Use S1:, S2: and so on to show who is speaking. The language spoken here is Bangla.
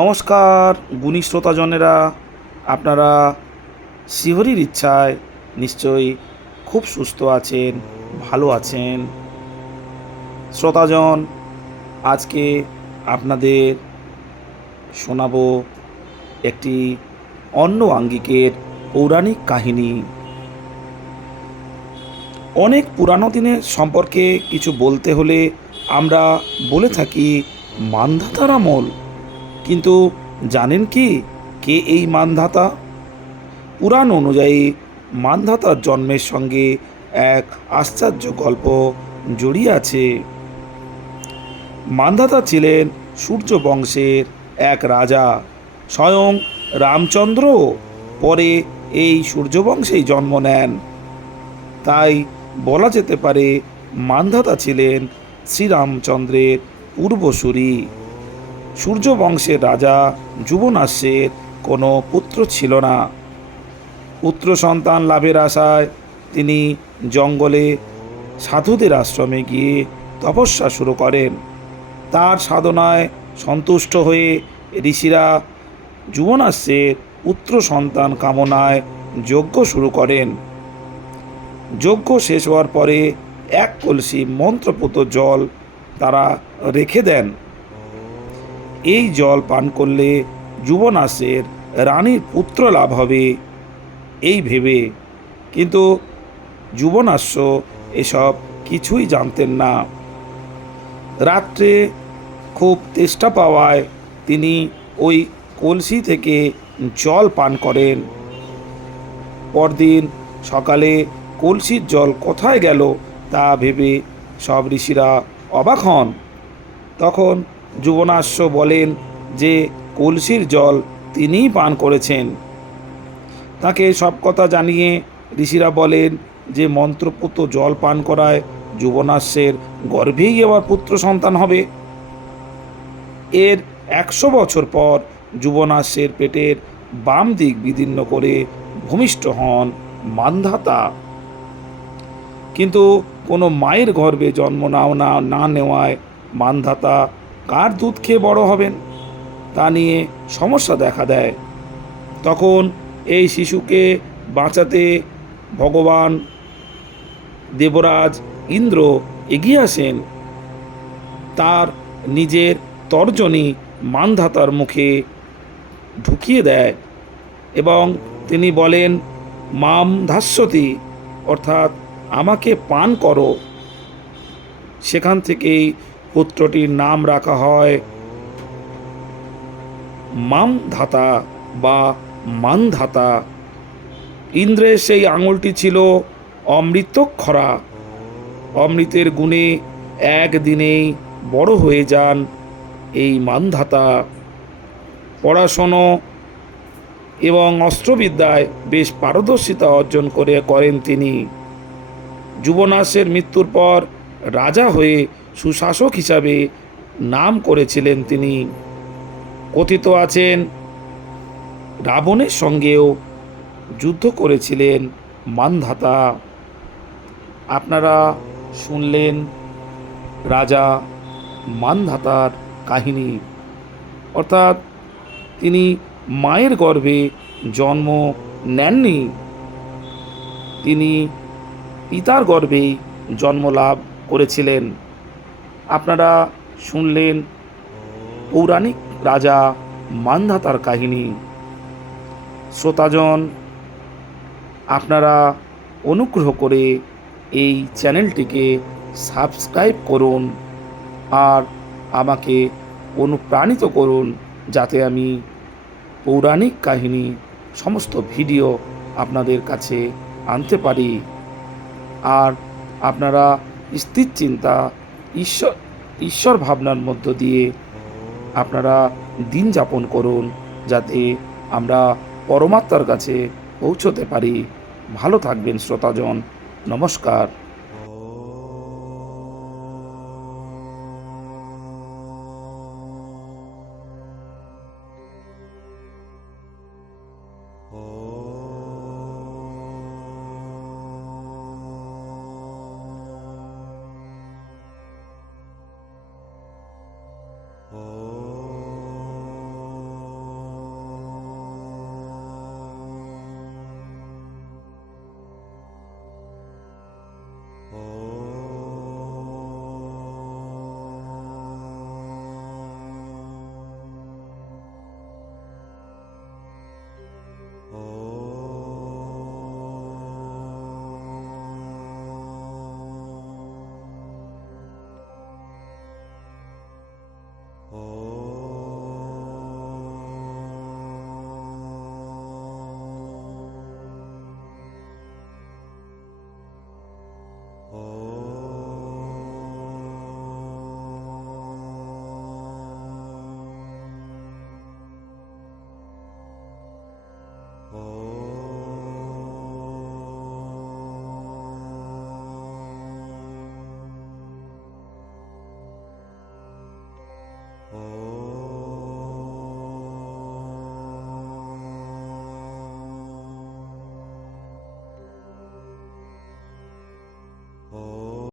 S1: নমস্কার, গুণী শ্রোতাজনেরা। আপনারা শিহরির ইচ্ছায় নিশ্চয়ই খুব সুস্থ আছেন, ভালো আছেন। শ্রোতাজন, আজকে আপনাদের শোনাব একটি অন্য আঙ্গিকের পৌরাণিক কাহিনী। অনেক পুরানো দিনের সম্পর্কে কিছু বলতে হলে আমরা বলে থাকি মান্ধাতার আমল। কিন্তু জানেন কি? কে এই মানধাতা? পুরাণ অনুযায়ী মানধাতার জন্মের সঙ্গে এক আশ্চর্য গল্প জড়িয়ে আছে। মানধাতা ছিলেন সূর্য বংশের এক রাজা। স্বয়ং রামচন্দ্র পরে এই সূর্যবংশেই জন্ম নেন। তাই বলা যেতে পারে মানধাতা ছিলেন শ্রীরামচন্দ্রের পূর্বসূরি। সূর্য বংশের রাজা যুবনাশ্বের কোনো পুত্র ছিল না। পুত্র সন্তান লাভের আশায় তিনি জঙ্গলে সাধুদের আশ্রমে গিয়ে তপস্যা শুরু করেন। তার সাধনায় সন্তুষ্ট হয়ে ঋষিরা যুবনাশ্বের পুত্র সন্তান কামনায় যজ্ঞ শুরু করেন। যজ্ঞ শেষ হওয়ার পরে এক কলসি মন্ত্রপুত জল তারা রেখে দেন। এই জল পান করলে যুবনাশের রানীর পুত্র লাভ হবে। এই ভেবে কিন্তু যুবনাশ্য এসব কিছুই জানতেন না। রাত্রে খুব তেষ্টা পাওয়ায় তিনি ওই কলসি থেকে জল পান করেন। পরদিন সকালে কলসির জল কোথায় গেল তা ভেবে সব ঋষিরা অবাক হন। তখন যুবনাশ্য বলেন যে কলসির জল তিনিই পান করেছেন। তাকে সব কথা জানিয়ে ঋষিরা বলেন যে মন্ত্রপুত জল পান করায় যুবনাশ্বের গর্ভেই এবার পুত্র সন্তান হবে। এর একশো বছর পর যুবনাশ্বের পেটের বাম দিক বিদীর্ণ করে ভূমিষ্ঠ হন মান্ধাতা। কিন্তু কোনো মায়ের গর্ভে জন্ম না না নেওয়ায় মানধাতা কার দুধ খেয়ে বড় হবেন? তা নিয়ে সমস্যা দেখা দেয়। তখন এই শিশুকে বাঁচাতে ভগবান দেবরাজ ইন্দ্র এগিয়ে আসেন। তার নিজের তর্জনী মানধাতার মুখে ঢুকিয়ে দেয় এবং তিনি বলেন, মাম ধাস্যতি, অর্থাৎ আমাকে পান করো। সেখান থেকেই পুত্রটির নাম রাখা হয় মাম ধাতা বা মানধাতা। ইন্দ্রের সেই আঙুলটি ছিল অমৃতক্ষরা। অমৃতের গুণে একদিনেই বড় হয়ে যান এই মানধাতা। পড়াশুনো এবং অস্ত্রবিদ্যায় বেশ পারদর্শিতা অর্জন করে করেন তিনি। যুবনাশের মৃত্যুর পর রাজা হয়ে সুশাসক হিসাবে নাম করেছিলেন তিনি। কথিত আছেন, রাবণের সঙ্গেও যুদ্ধ করেছিলেন মানধাতা। আপনারা শুনলেন রাজা মানধাতার কাহিনী। অর্থাৎ তিনি মায়ের গর্ভে জন্ম নেননি। তিনি পিতার গর্ভেই জন্মলাভ করেছিলেন। আপনারা শুনলেন পৌরাণিক রাজা মান্ধাতার কাহিনী। শ্রোতাজন, আপনারা অনুগ্রহ করে এই চ্যানেলটিকে সাবস্ক্রাইব করুন আর আমাকে অনুপ্রাণিত করুন যাতে আমি পৌরাণিক কাহিনী সমস্ত ভিডিও আপনাদের কাছে আনতে পারি। আর আপনারা স্থির চিন্তা ঈশ্বর ঈশ্বর ভাবনার মধ্য দিয়ে আপনারা দিন যাপন করুন যাতে আমরা পরমাত্মার কাছে পৌঁছতে পারি। ভালো থাকবেন শ্রোতাজন। নমস্কার।
S2: Oh.